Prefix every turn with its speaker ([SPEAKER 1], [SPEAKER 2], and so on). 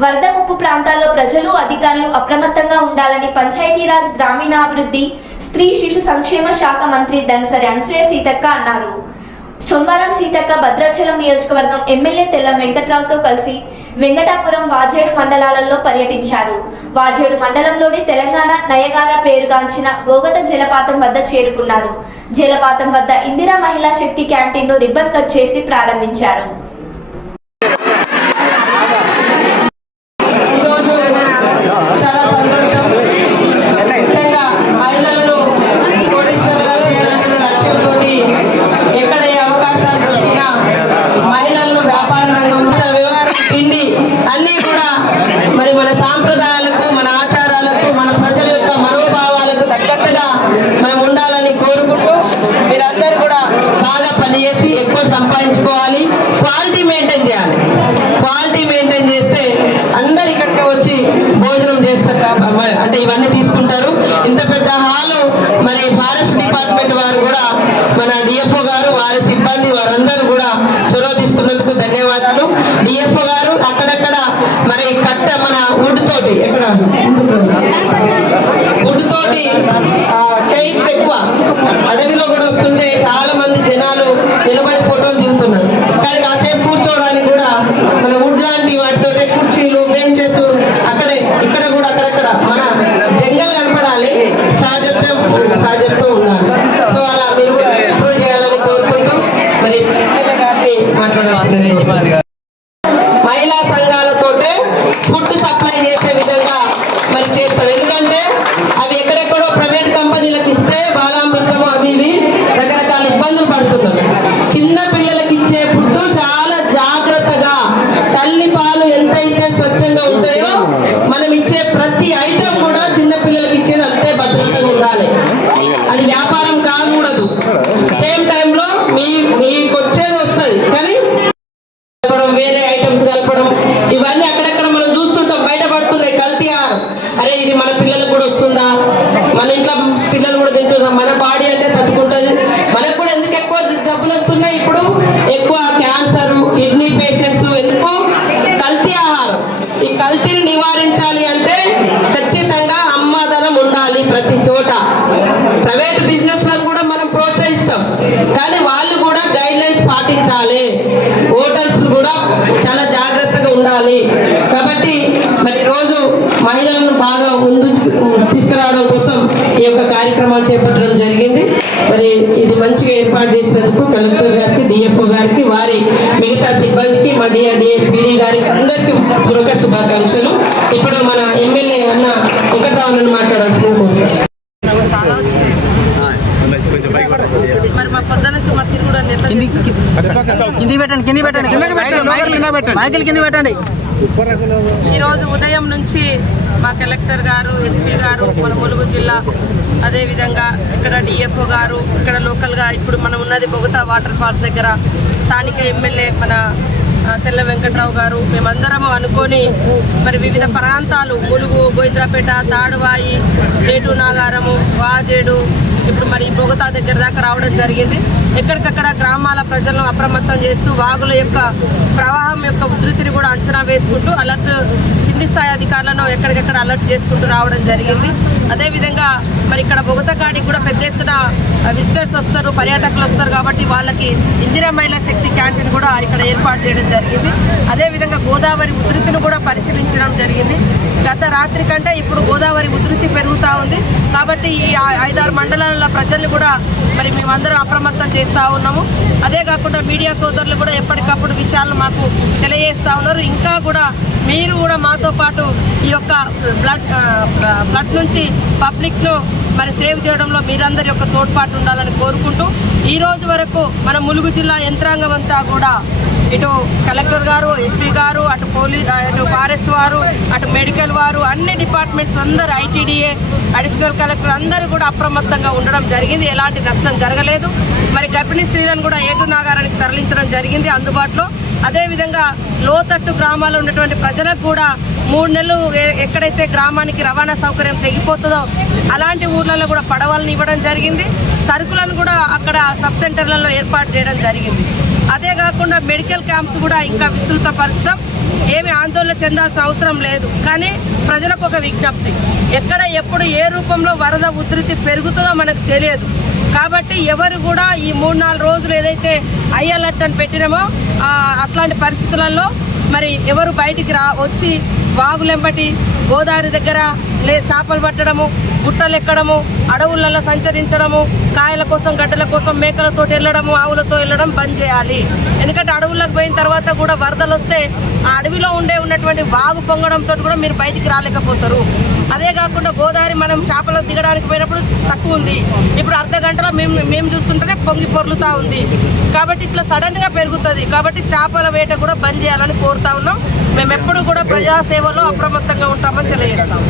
[SPEAKER 1] వరద ముప్పు ప్రాంతాల్లో ప్రజలు అధికారులు అప్రమత్తంగా ఉండాలని పంచాయతీరాజ్ గ్రామీణాభివృద్ధి స్త్రీ శిశు సంక్షేమ శాఖ మంత్రి దనసరి అనసూయ సీతక్క అన్నారు. సోమవారం సీతక్క భద్రాచలం నియోజకవర్గం ఎమ్మెల్యే తెల్లం వెంకట్రావుతో కలిసి వెంకటాపురం వాజేడు మండలాలలో పర్యటించారు. వాజేడు మండలంలోని తెలంగాణ నయగార పేరుగాంచిన బోగత జలపాతం వద్ద చేరుకున్నారు. జలపాతం వద్ద ఇందిరా మహిళా శక్తి క్యాంటీన్ను రిబ్బన్ కట్ చేసి ప్రారంభించారు.
[SPEAKER 2] మరి ఫారెస్ట్ డిపార్ట్మెంట్ వారు కూడా మన డిఎఫ్ఓ గారు వారి సిబ్బంది వారందరూ కూడా చొరవ తీసుకున్నందుకు ధన్యవాదాలు. డిఎఫ్ఓ గారు అక్కడక్కడ మరి కట్ట మన వుడ్ తోటి ఎక్కడ? వుడ్ తోటి చైర్స్ ఎక్కువ. అడవిలో కూడా వస్తుంటే చాలా మంది జనాలు నిలబడి ఫోటోలు దిగుతున్నారు. చేసినందుకు కలెక్టర్ గారికి డిఎఫ్ఓ గారికి వారి మిగతా సిబ్బందికి మా డిఆర్డిఏ పీడీ గారికి అందరికీ పూర్వక శుభాకాంక్షలు. ఇప్పుడు మన ఎమ్మెల్యే అన్న వెంకటరావు మాట్లాడాల్సింది కోరుతున్నాను
[SPEAKER 3] చాలా వచ్చినాయి మరి మా పొద్దు నుంచి మా తిరుగుడు అని ఎట్లా
[SPEAKER 4] కింది పెట్టండి. కింది పెట్టండి. మైకిల్ కింది పెట్టండి
[SPEAKER 3] ఈ రోజు ఉదయం నుంచి మా కలెక్టర్ గారు ఎస్పీ గారు మన ములుగు జిల్లా. అదేవిధంగా ఇక్కడ డిఎఫ్ఓ గారు ఇక్కడ లోకల్గా ఇప్పుడు మనం ఉన్నది బొగతా వాటర్ ఫాల్స్ దగ్గర. స్థానిక ఎమ్మెల్యే మన తెల్ల వెంకట్రావు గారు. మేమందరము అనుకొని మరి వివిధ ప్రాంతాలు ములుగు గోయింద్రాపేట తాడువాయి ఏటు నాగారము వాజేడు ఇప్పుడు మరి బొగతా దగ్గర దాకా రావడం జరిగింది. ఎక్కడికక్కడ గ్రామాల ప్రజలను అప్రమత్తం చేస్తూ వాగుల యొక్క ప్రవాహం యొక్క ఉధృతిని కూడా అంచనా వేసుకుంటూ అలర్ట్ కింది స్థాయి అధికారులను ఎక్కడికెక్కడ అలర్ట్ చేసుకుంటూ రావడం జరిగింది. అదేవిధంగా మరి ఇక్కడ బొగతకాడికి కూడా పెద్ద ఎత్తున విజిటర్స్ వస్తారు పర్యాటకులు వస్తారు కాబట్టి వాళ్ళకి ఇందిరా మహిళా శక్తి క్యాంటీన్ కూడా ఇక్కడ ఏర్పాటు చేయడం జరిగింది. అదేవిధంగా గోదావరి ఉధృతిని కూడా పరిశీలించడం జరిగింది. గత రాత్రి కంటే ఇప్పుడు గోదావరి ఉధృతి పెరుగుతూ ఉంది. కాబట్టి ఈ ఐదారు మండలాల ప్రజల్ని కూడా మరి మేమందరం అప్రమత్తం చేస్తూ ఉన్నాము. అదే కాకుండా మీడియా సోదరులు కూడా ఎప్పటికప్పుడు విషయాలను మాకు తెలియజేస్తూ ఉన్నారు. ఇంకా కూడా మీరు కూడా మాతో పాటు ఈ యొక్క బ్లడ్ బ్లడ్ నుంచి పబ్లిక్ను మరి సేవ్ చేయడంలో మీరందరి యొక్క తోడ్పాటు ఉండాలని కోరుకుంటూ ఈ రోజు వరకు మన ములుగు జిల్లా యంత్రాంగం అంతా కూడా ఇటు కలెక్టర్ గారు ఎస్పీ గారు అటు పోలీస్ అటు ఫారెస్ట్ వారు అటు మెడికల్ వారు అన్ని డిపార్ట్మెంట్స్ అందరు ఐటీడీఏ అడిషనల్ కలెక్టర్ అందరూ కూడా అప్రమత్తంగా ఉండడం జరిగింది. ఎలాంటి నష్టం జరగలేదు. మరి గర్భిణీ స్త్రీలను కూడా ఏటు నాగారానికి తరలించడం జరిగింది అందుబాటులో. అదేవిధంగా లోతట్టు గ్రామాల్లో ఉన్నటువంటి ప్రజలకు కూడా మూడు నెలలు ఎక్కడైతే గ్రామానికి రవాణా సౌకర్యం తెగిపోతుందో అలాంటి ఊర్లలో కూడా పడవలను ఇవ్వడం జరిగింది. సరుకులను కూడా అక్కడ సబ్ సెంటర్లలో ఏర్పాటు చేయడం జరిగింది. అదే కాకుండా మెడికల్ క్యాంప్స్ కూడా ఇంకా విస్తృత పరుస్తాం ఏమి ఆందోళన చెందాల్సిన అవసరం లేదు. కానీ ప్రజలకు ఒక విజ్ఞప్తి. ఎక్కడ ఎప్పుడు ఏ రూపంలో వరద ఉధృతి పెరుగుతుందో మనకు తెలియదు. కాబట్టి ఎవరు కూడా ఈ మూడు నాలుగు రోజులు ఏదైతే ఐ అలర్ట్ అని పెట్టినామో అట్లాంటి పరిస్థితులలో మరి ఎవరు బయటికి రా వచ్చి వాగులెంబటి గోదావరి దగ్గర లే చేపలు పట్టడము గుట్టలు ఎక్కడము అడవులలో సంచరించడము కాయల కోసం గడ్డల కోసం మేకలతో వెళ్ళడము ఆవులతో వెళ్ళడం బంద్ చేయాలి. ఎందుకంటే అడవులకు పోయిన తర్వాత కూడా వరదలు వస్తే ఆ అడవిలో ఉండే ఉన్నటువంటి వాగు పొంగడంతో కూడా మీరు బయటికి రాలేకపోతారు. అదే కాకుండా గోదావరి మనం చేపలు దిగడానికి పోయినప్పుడు తక్కువ ఉంది. ఇప్పుడు అర్ధ గంటలో మేము మేము చూస్తుంటేనే పొంగి పొర్లుతా ఉంది. కాబట్టి ఇట్లా సడన్గా పెరుగుతుంది. కాబట్టి చేపల వేట కూడా బంద్ చేయాలని కోరుతా ఉన్నాం. మేము ఎప్పుడు కూడా ప్రజాసేవలో అప్రమత్తంగా ఉంటామని తెలియజేస్తాం.